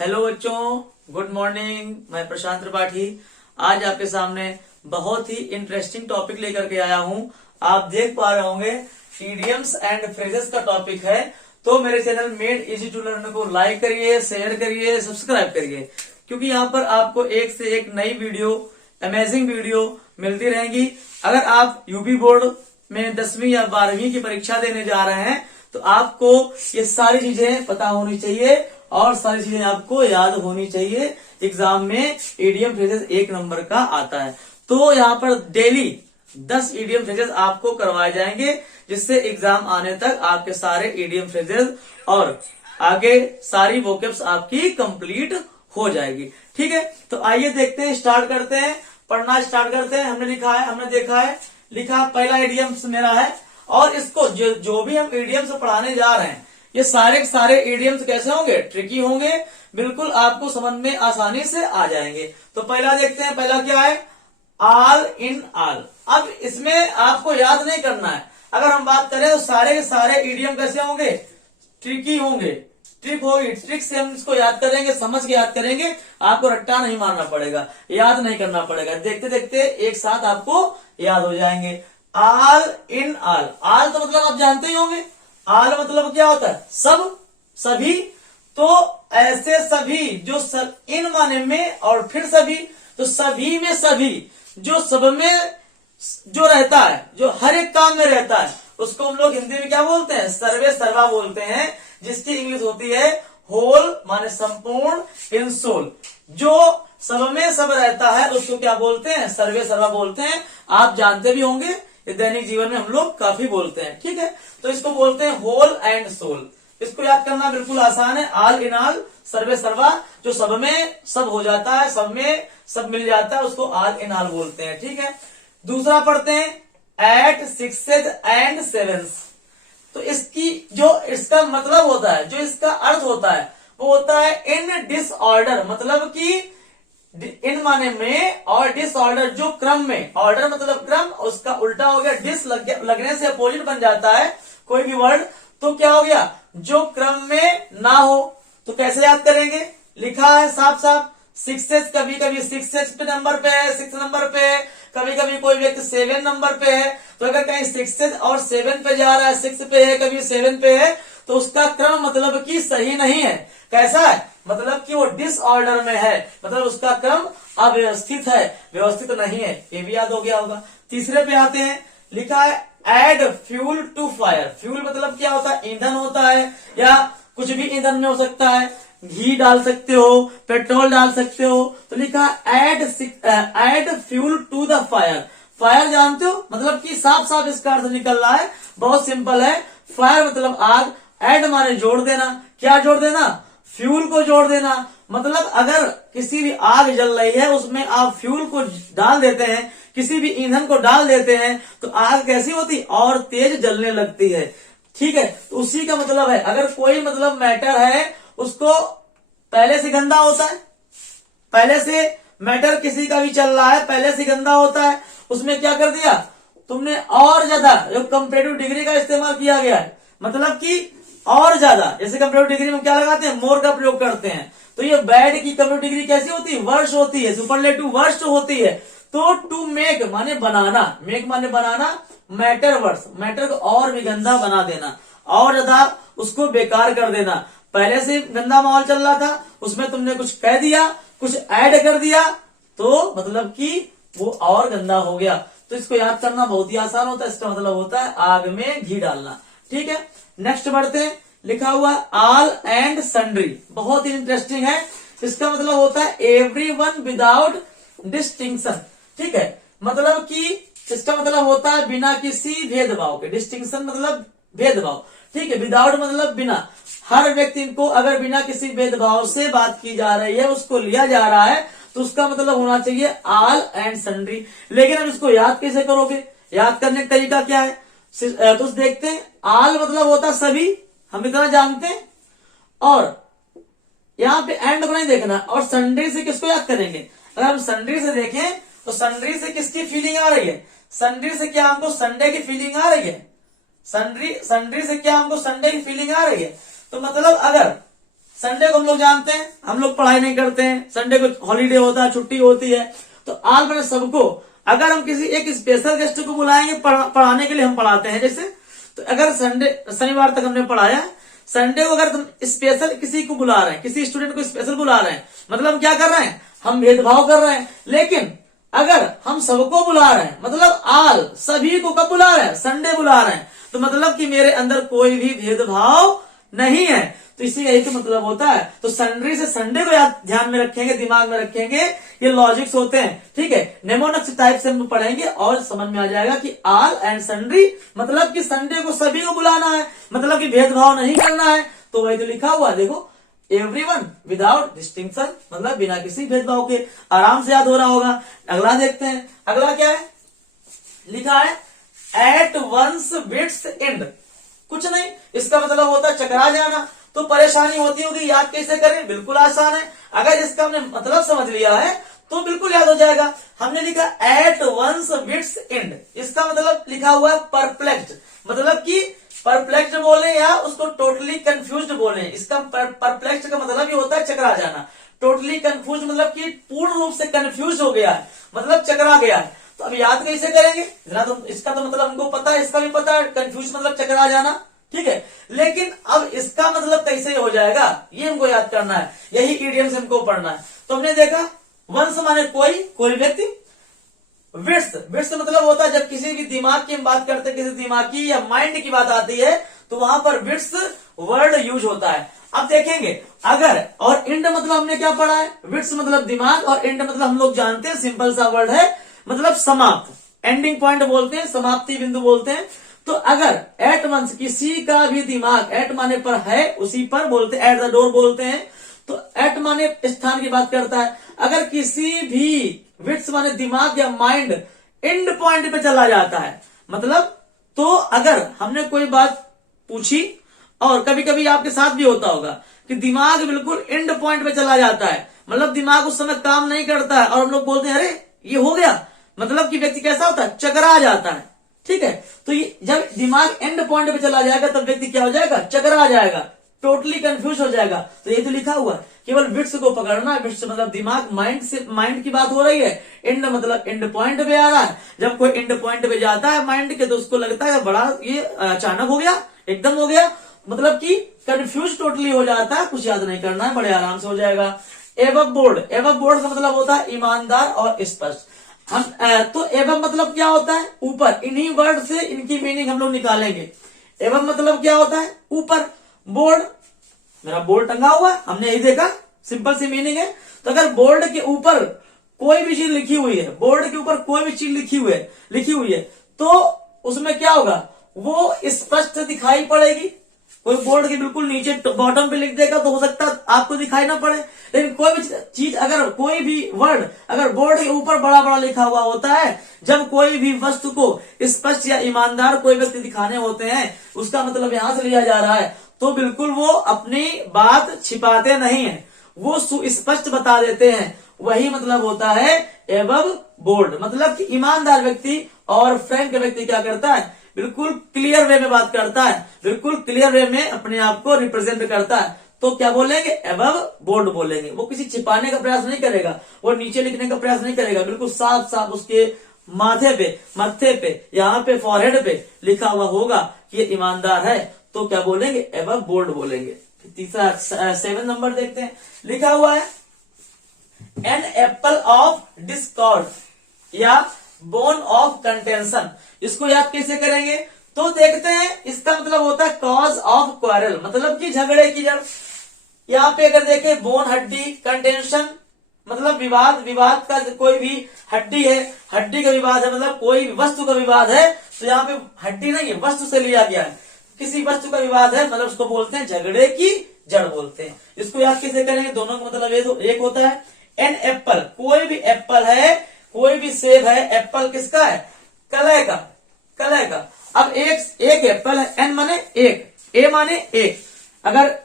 Hello बच्चों, good morning. मैं प्रशांत त्रिपाठी आज आपके सामने बहुत ही इंटरेस्टिंग टॉपिक लेकर के आया हूं। आप देख पा रहे होंगे इडियम्स एंड फ्रेजेस का टॉपिक है। तो मेरे channel made easy to learn को लाइक करिए, शेयर करिए, सब्सक्राइब करिए, क्योंकि यहाँ पर आपको एक से एक नई वीडियो, अमेजिंग वीडियो मिलती रहेंगी। अगर आप यूपी बोर्ड में 10वीं या 12वीं की परीक्षा देने जा रहे हैं तो आपको ये सारी चीजें पता होनी चाहिए और सारी चीजें आपको याद होनी चाहिए। एग्जाम में ईडीएम फ्रेजेस 1 नंबर का आता है। तो यहाँ पर डेली 10 ईडीएम फ्रेजेस आपको करवाए जाएंगे, जिससे एग्जाम आने तक आपके सारे ईडीएम फ्रेजेस और आगे सारी वोकेब्स आपकी कंप्लीट हो जाएगी। ठीक है, तो आइए देखते हैं, स्टार्ट करते हैं, पढ़ना स्टार्ट करते हैं। हमने लिखा है, हमने देखा है, लिखा पहला ईडीएम्स मेरा है और इसको जो भी हम ईडीएम्स पढ़ाने जा रहे हैं ये सारे के सारे ईडीएम्स कैसे होंगे? ट्रिकी होंगे, बिल्कुल आपको समझ में आसानी से आ जाएंगे। तो पहला देखते हैं, पहला क्या है? All in all. अब इसमें आपको याद नहीं करना है। अगर हम बात करें तो सारे के सारे ईडीएम कैसे होंगे? ट्रिकी होंगे, ट्रिक होगी। ट्रिक से हम इसको याद करेंगे, समझ के याद करेंगे, आपको रट्टा नहीं मारना पड़ेगा, याद नहीं करना पड़ेगा। देखते देखते एक साथ आपको याद हो जाएंगे। All in all. ऑल तो मतलब आप जानते ही होंगे, ऑल मतलब क्या होता है? सब, सभी। तो ऐसे सभी जो सब, इन माने में और फिर सभी, तो सभी में सभी, जो सब में जो रहता है, जो हर एक काम में रहता है, उसको हम लोग हिंदी में क्या बोलते हैं? सर्वे सर्वा बोलते हैं, जिसकी इंग्लिश होती है होल माने संपूर्ण, इन सोल। जो सब में सब रहता है उसको क्या बोलते हैं? सर्वे सर्वा बोलते हैं। आप जानते भी होंगे, ये दैनिक जीवन में हम लोग काफी बोलते हैं। ठीक है, तो इसको बोलते हैं होल एंड सोल। इसको याद करना बिल्कुल आसान है। ऑल इन ऑल, सर्वे सर्वा, जो सब में सब हो जाता है, सब में सब मिल जाता है, उसको ऑल इन ऑल बोलते हैं। ठीक है, दूसरा पढ़ते हैं एट, सिक्सेथ एंड सेवेंथ। तो इसका मतलब होता है, जो इसका अर्थ होता है वो होता है इन डिसऑर्डर, मतलब कि इन माने में और डिसऑर्डर जो क्रम में, ऑर्डर मतलब क्रम, उसका उल्टा हो गया डिस, लगने से अपोजिट बन जाता है कोई भी वर्ड, तो क्या हो गया? जो क्रम में ना हो। तो कैसे याद करेंगे? लिखा है साफ साफ, सिक्सेथ, कभी कभी सिक्सेथ नंबर पे है, 6 नंबर पे है, कभी कभी कोई व्यक्ति 7 नंबर पे है। तो अगर कहीं 6 और 7 पे जा रहा है, 6 पे है, कभी 7 पे है, तो उसका क्रम मतलब कि सही नहीं है। कैसा है? मतलब कि वो डिसऑर्डर में है, मतलब उसका क्रम अव्यवस्थित है, व्यवस्थित नहीं है। ये भी याद हो गया होगा। तीसरे पे आते हैं, लिखा है add fuel to fire. Fuel मतलब क्या होता है? ईंधन होता है, या कुछ भी ईंधन में हो सकता है, घी डाल सकते हो, पेट्रोल डाल सकते हो। तो लिखा add fuel to the fire. Fire जानते हो, मतलब कि साफ साफ इसका अर्थ निकल रहा है, बहुत सिंपल है। फायर मतलब आग, एड माने जोड़ देना। क्या जोड़ देना? फ्यूल को जोड़ देना। मतलब अगर किसी भी आग जल रही है, उसमें आप फ्यूल को डाल देते हैं, किसी भी ईंधन को डाल देते हैं, तो आग कैसी होती? और तेज जलने लगती है। ठीक है, तो उसी का मतलब है, अगर कोई मतलब मैटर है, उसको पहले से गंदा होता है, पहले से मैटर किसी का भी चल रहा है, पहले से गंदा होता है, उसमें क्या कर दिया तुमने? और ज्यादा, जो कंपेरेटिव डिग्री का इस्तेमाल किया गया है, मतलब कि और ज्यादा। जैसे कंपेरेटिव डिग्री में क्या लगाते हैं? मोर का प्रयोग करते हैं। तो ये बैड की कंपेरेटिव डिग्री कैसी होती है? वर्स्ट होती है, सुपरलेटिव वर्स्ट होती है। तो टू मेक माने बनाना, मेक माने बनाना, मैटर वर्स, मैटर को और भी गंदा बना देना, और ज्यादा उसको बेकार कर देना। पहले से गंदा माहौल चल रहा था, उसमें तुमने कुछ कह दिया, कुछ ऐड कर दिया, तो मतलब कि वो और गंदा हो गया। तो इसको याद करना बहुत ही आसान होता है। इसका मतलब होता है आग में घी डालना। ठीक है, नेक्स्ट बढ़ते हैं। लिखा हुआ ऑल एंड सन्ड्री, बहुत ही इंटरेस्टिंग है। इसका मतलब होता है एवरीवन विदाउट डिस्टिंक्शन। ठीक है, मतलब कि इसका मतलब होता है बिना किसी भेदभाव के। डिस्टिंक्शन मतलब भेदभाव। ठीक है, विदाउट मतलब बिना। हर व्यक्ति को अगर बिना किसी भेदभाव से बात की जा रही है, उसको लिया जा रहा है, तो उसका मतलब होना चाहिए ऑल एंड सन्ड्री। लेकिन अब इसको याद कैसे करोगे? याद करने का तरीका क्या है? तो देखते हैं। ऑल मतलब होता सभी, हम इतना जानते हैं, और यहाँ पे एंड को नहीं देखना। और सन्ड्री से किसको याद करेंगे? अगर हम सन्ड्री से देखें तो सन्ड्री से किसकी फीलिंग आ रही है? सन्ड्री से क्या हमको संडे की फीलिंग आ रही है? सन्ड्री से क्या हमको संडे की फीलिंग आ रही है? तो मतलब अगर संडे को हम लोग जानते हैं हम लोग पढ़ाई नहीं करते हैं, संडे को हॉलीडे होता है, छुट्टी होती है। तो आज मैंने सबको, अगर हम किसी एक स्पेशल गेस्ट को बुलाएंगे पढ़ाने के लिए, हम पढ़ाते हैं जैसे, तो अगर शनिवार तक हमने पढ़ाया, संडे को अगर तुम स्पेशल किसी को बुला रहे हैं, किसी स्टूडेंट को स्पेशल बुला रहे हैं, मतलब हम क्या कर रहे हैं, हम भेदभाव कर रहे हैं। लेकिन अगर हम सबको बुला रहे हैं, मतलब आल सभी को कब बुला रहे हैं, संडे बुला रहे हैं, तो मतलब कि मेरे अंदर कोई भी भेदभाव नहीं है। तो इसी का यही तो मतलब होता है। तो सन्ड्री से संडे को याद ध्यान में रखेंगे, दिमाग में रखेंगे, ये लॉजिक्स होते हैं, ठीक है। नेमोनिक्स टाइप से हम पढ़ेंगे और समझ में आ जाएगा कि आल एंड सन्ड्री मतलब कि संडे को सभी को बुलाना है, मतलब कि भेदभाव नहीं करना है। तो वही तो लिखा हुआ देखो, एवरीवन विदाउट डिस्टिंक्शन, मतलब बिना किसी भेदभाव के। आराम से याद हो रहा होगा। अगला देखते हैं, अगला क्या है, लिखा है एट वंस बिट्स एंड। कुछ नहीं, इसका मतलब होता है चकरा जाना। तो परेशानी होती होगी, याद कैसे करें, बिल्कुल आसान है। अगर इसका हमने मतलब समझ लिया है तो बिल्कुल याद हो जाएगा। हमने लिखा एट वंस बिट्स एंड, इसका मतलब लिखा हुआ है परप्लेक्स्ड, मतलब कि परप्लेक्स्ड बोले या उसको टोटली कंफ्यूज्ड बोले। इसका परप्लेक्स्ड का मतलब ये होता है चकरा जाना। टोटली कंफ्यूज मतलब कि पूर्ण रूप से कंफ्यूज हो गया है, मतलब चकरा गया है। तो अब याद कैसे करेंगे, तो इसका तो मतलब हमको पता है, इसका भी पता है, कंफ्यूज मतलब चकरा जाना, ठीक है। लेकिन अब इसका मतलब कैसे हो जाएगा, ये हमको याद करना है, यही इडियम्स हमको पढ़ना है। तो हमने देखा वंश माने कोई व्यक्ति, विट्स मतलब होता है जब किसी भी दिमाग की हम बात करते हैं, किसी दिमागी या माइंड की बात आती है, तो वहां पर विट्स वर्ड यूज होता है। अब देखेंगे अगर, और इंड मतलब हमने क्या पढ़ा है, विट्स मतलब दिमाग और इंड मतलब हम लोग जानते हैं सिंपल सा वर्ड है, मतलब समाप्त, एंडिंग पॉइंट बोलते हैं, समाप्ति बिंदु बोलते हैं। तो अगर एट वंस किसी का भी दिमाग, एट माने पर है, उसी पर बोलते हैं, एट द डोर बोलते हैं। तो एट माने स्थान की बात करता है। अगर किसी भी विट्स माने दिमाग या माइंड एंड पॉइंट पे चला जाता है, मतलब तो अगर हमने कोई बात पूछी, और कभी कभी आपके साथ भी होता होगा कि दिमाग बिल्कुल एंड पॉइंट पे चला जाता है, मतलब दिमाग उस समय काम नहीं करता है, और हम लोग बोलते हैं अरे ये हो गया, मतलब कि व्यक्ति कैसा होता है, चकरा जाता है, ठीक है। तो ये जब दिमाग एंड पॉइंट पे चला जाएगा तब व्यक्ति क्या हो जाएगा, चकरा जाएगा, टोटली कंफ्यूज हो जाएगा। तो ये तो लिखा हुआ है, केवल विट्स को पकड़ना है। विट्स मतलब दिमाग, माइंड से, माइंड की बात हो रही है। एंड मतलब एंड पॉइंट पे आ रहा है। जब कोई एंड पॉइंट पे जाता है माइंड के, तो उसको लगता है बड़ा ये अचानक हो गया, एकदम हो गया, मतलब कि कंफ्यूज टोटली हो जाता है, कुछ याद नहीं करना है, बड़े आराम से हो जाएगा। एवब बोर्ड का मतलब होता है ईमानदार और स्पष्ट। हम तो एवं मतलब क्या होता है, ऊपर। इन्हीं वर्ड से इनकी मीनिंग हम लोग निकालेंगे। एवं मतलब क्या होता है, ऊपर। बोर्ड, मेरा बोर्ड टंगा हुआ है, हमने यही देखा, सिंपल सी मीनिंग है। तो अगर बोर्ड के ऊपर कोई भी चीज लिखी हुई है, बोर्ड के ऊपर कोई भी चीज लिखी हुई है, तो उसमें क्या होगा, वो स्पष्ट दिखाई पड़ेगी। कोई बोर्ड के बिल्कुल नीचे बॉटम पे लिख देगा तो हो सकता है आपको दिखाई ना पड़े, लेकिन कोई भी चीज, अगर कोई भी वर्ड अगर बोर्ड के ऊपर बड़ा बड़ा लिखा हुआ होता है, जब कोई भी वस्तु को स्पष्ट या ईमानदार कोई व्यक्ति दिखाने होते हैं, उसका मतलब यहां से लिया जा रहा है, तो बिल्कुल वो अपनी बात छिपाते नहीं है, वो सुस्पष्ट बता देते हैं। वही मतलब होता है एबव बोर्ड, मतलब कि ईमानदार व्यक्ति और फ्रैंक व्यक्ति क्या करता है, बिल्कुल क्लियर वे में बात करता है, बिल्कुल क्लियर वे में अपने आप को रिप्रेजेंट करता है। तो क्या बोलेंगे, एबव बोर्ड बोलेंगे। वो किसी छिपाने का प्रयास नहीं करेगा, वो नीचे लिखने का प्रयास नहीं करेगा, बिल्कुल साफ साफ उसके मत्थे पे यहाँ पे फॉरहेड पे लिखा हुआ होगा कि ये ईमानदार है, तो क्या बोलेंगे, एबव बोर्ड बोलेंगे। तीसरा 7 नंबर देखते हैं, लिखा हुआ है एन एप्पल ऑफ डिस्कॉर्ड या बोन ऑफ कंटेंशन। इसको याद कैसे करेंगे, तो देखते हैं, इसका मतलब होता है कॉज ऑफ क्वारल, मतलब कि झगड़े की जड़। यहाँ पे अगर देखें, बोन हड्डी, कंटेंशन मतलब विवाद का कोई भी हड्डी है, हड्डी का विवाद है, मतलब कोई वस्तु का विवाद है, तो यहाँ पे हड्डी नहीं है, वस्तु से लिया गया है, किसी वस्तु का विवाद है, मतलब उसको बोलते हैं झगड़े की जड़ बोलते हैं। इसको याद कैसे करेंगे, दोनों का मतलब एक होता है एन एप्पल, कोई भी एप्पल है, कोई भी सेब है, एप्पल किसका है, कलय का। अब एक एप्पल है, एन माने एक, ए माने एक, अगर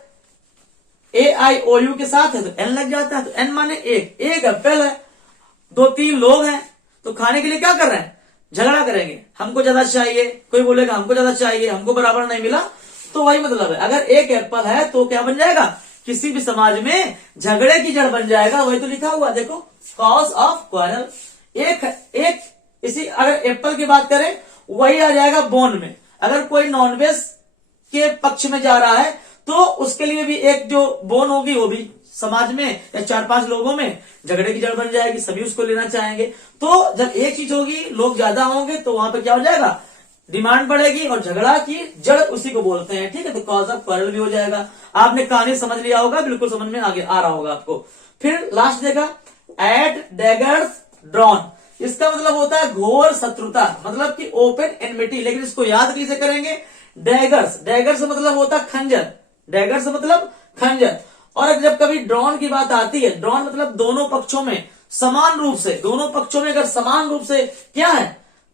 AIOU के साथ है तो एन लग जाता है, तो एन माने एक एप्पल है। 2-3 लोग हैं तो खाने के लिए क्या कर रहे हैं, झगड़ा करेंगे, हमको ज्यादा चाहिए, कोई बोलेगा हमको ज्यादा चाहिए, हमको बराबर नहीं मिला, तो वही मतलब है। अगर एक एप्पल है तो क्या बन जाएगा, किसी भी समाज में झगड़े की जड़ बन जाएगा। वही तो लिखा हुआ देखो, कॉज ऑफ क्वारल। एक इसी अगर एप्पल की बात करें वही आ जाएगा बोन में। अगर कोई नॉनवेज के पक्ष में जा रहा है तो उसके लिए भी एक जो बोन होगी वो भी समाज में या 4-5 लोगों में झगड़े की जड़ बन जाएगी, सभी उसको लेना चाहेंगे। तो जब एक चीज होगी, लोग ज्यादा होंगे तो वहां पे क्या हो जाएगा, डिमांड बढ़ेगी और झगड़ा की जड़ उसी को बोलते हैं। ठीक है, तो कॉज ऑफ क्वारल भी हो जाएगा। आपने कहानी समझ लिया होगा, बिल्कुल समझ में आगे आ रहा होगा आपको। फिर लास्ट देखा, एट डैगर्स ड्रॉन, इसका मतलब होता है घोर शत्रुता, मतलब कि ओपन एनमिटी। लेकिन इसको याद कैसे करेंगे, डैगर्स, डैगर्स मतलब होता है खंजर, डैगर्स मतलब खंजर। और जब कभी ड्रॉन की बात आती है, ड्रॉन मतलब दोनों पक्षों में समान रूप से, दोनों पक्षों में अगर समान रूप से क्या है,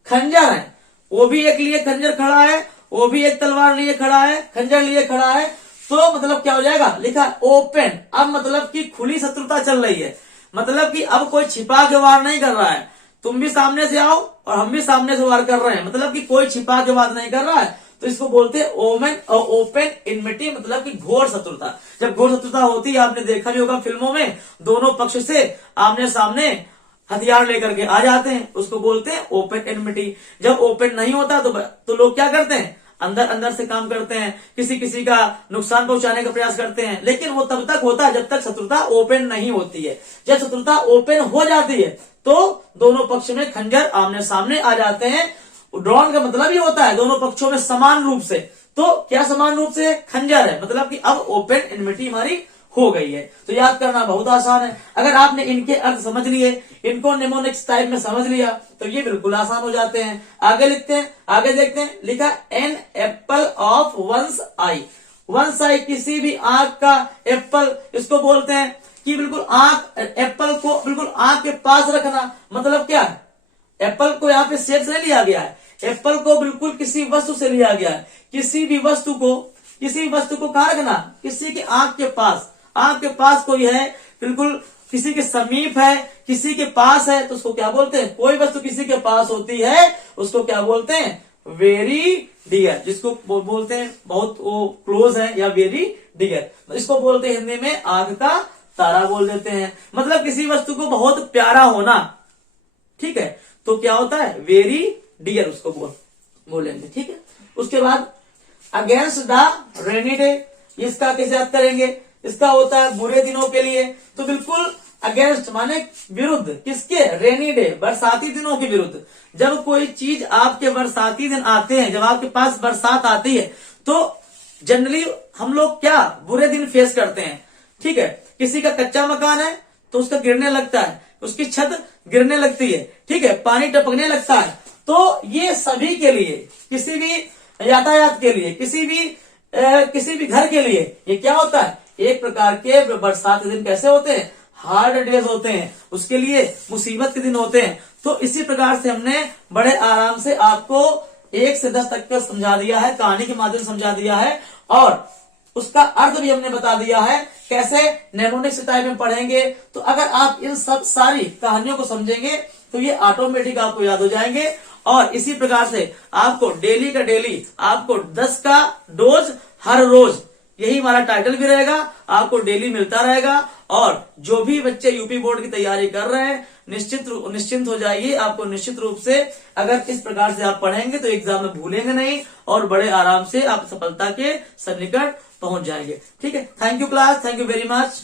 खंजर है, वो भी एक लिए खंजर खड़ा है, वो भी एक तलवार लिए खड़ा है, खंजर लिए खड़ा है, तो मतलब क्या हो जाएगा, लिखा ओपन। अब मतलब कि खुली शत्रुता चल रही है, मतलब कि अब कोई छिपा के वार नहीं कर रहा है, तुम भी सामने से आओ और हम भी सामने से वार कर रहे हैं, मतलब कि कोई छिपा के वार नहीं कर रहा है। तो इसको बोलते हैं ओपन इनमिटी, मतलब कि घोर शत्रुता। जब घोर शत्रुता होती है, आपने देखा भी होगा फिल्मों में, दोनों पक्ष से आमने सामने हथियार लेकर के आ जाते हैं, उसको बोलते हैं ओपन एनमिटी। जब ओपन नहीं होता तो लोग क्या करते हैं, अंदर अंदर से काम करते हैं, किसी किसी का नुकसान पहुंचाने का प्रयास करते हैं। लेकिन वो तब तक होता है जब तक शत्रुता ओपन नहीं होती है। जब शत्रुता ओपन हो जाती है तो दोनों पक्ष में खंजर आमने सामने आ जाते हैं। ड्रॉन का मतलब ही होता है दोनों पक्षों में समान रूप से। तो क्या समान रूप से, खंजर है, मतलब कि अब ओपन एनमिटी हमारी हो गई है। तो याद करना बहुत आसान है। अगर आपने इनके अर्थ समझ लिए, इनको नेमोनिक्स टाइप में समझ लिया, तो ये बिल्कुल आसान हो जाते हैं। आगे लिखते हैं, आगे देखते हैं, लिखा an apple of one's eye. One's eye, किसी भी आंख का एप्पल, इसको बोलते हैं कि बिल्कुल आंख, एप्पल को बिल्कुल आंख के पास रखना। मतलब क्या है, एप्पल को यहाँ पे शेप से नहीं लिया गया है, एप्पल को बिल्कुल किसी वस्तु से लिया गया है। किसी भी वस्तु को कहाँ रखना, किसी की आंख के पास। आंख के पास कोई है, बिल्कुल किसी के समीप है, किसी के पास है, तो उसको क्या बोलते हैं, कोई वस्तु किसी के पास होती है उसको क्या बोलते हैं, वेरी डियर। जिसको बोलते हैं बहुत वो क्लोज है या वेरी डियर, इसको बोलते हैं हिंदी में आंख का तारा बोल देते हैं। मतलब किसी वस्तु को बहुत प्यारा होना, ठीक है, तो क्या होता है, वेरी डियर उसको बोलेंगे। ठीक है, उसके बाद अगेंस्ट द रेनी डे, इसका कैसे याद करेंगे, इसका होता है बुरे दिनों के लिए। तो बिल्कुल अगेंस्ट माने विरुद्ध, किसके, रेनी डे, बरसाती दिनों के विरुद्ध। जब कोई चीज आपके बरसाती दिन आते हैं, जब आपके पास बरसात आती है, तो जनरली हम लोग क्या बुरे दिन फेस करते हैं। ठीक है, किसी का कच्चा मकान है तो उसका गिरने लगता है, उसकी छत गिरने लगती है, ठीक है, पानी टपकने लगता है। तो ये सभी के लिए, किसी भी यातायात के लिए, किसी भी घर के लिए ये क्या होता है, एक प्रकार के बरसात के दिन कैसे होते हैं, हार्ड डेज होते हैं, उसके लिए मुसीबत के दिन होते हैं। तो इसी प्रकार से हमने बड़े आराम से आपको 1 से 10 तक का समझा दिया है, कहानी के माध्यम से समझा दिया है, और उसका अर्थ भी हमने बता दिया है कैसे नेमोनिक्स टाइप में पढ़ेंगे। तो अगर आप इन सब सारी कहानियों को समझेंगे तो ये ऑटोमेटिक आपको याद हो जाएंगे। और इसी प्रकार से आपको डेली का डेली आपको 10 का डोज हर रोज, यही हमारा टाइटल भी रहेगा, आपको डेली मिलता रहेगा। और जो भी बच्चे यूपी बोर्ड की तैयारी कर रहे हैं निश्चिंत हो जाइए। आपको निश्चित रूप से अगर इस प्रकार से आप पढ़ेंगे तो एग्जाम में भूलेंगे नहीं और बड़े आराम से आप सफलता के सन्निकट पहुंच जाएंगे। ठीक है, thank you class, thank you very much.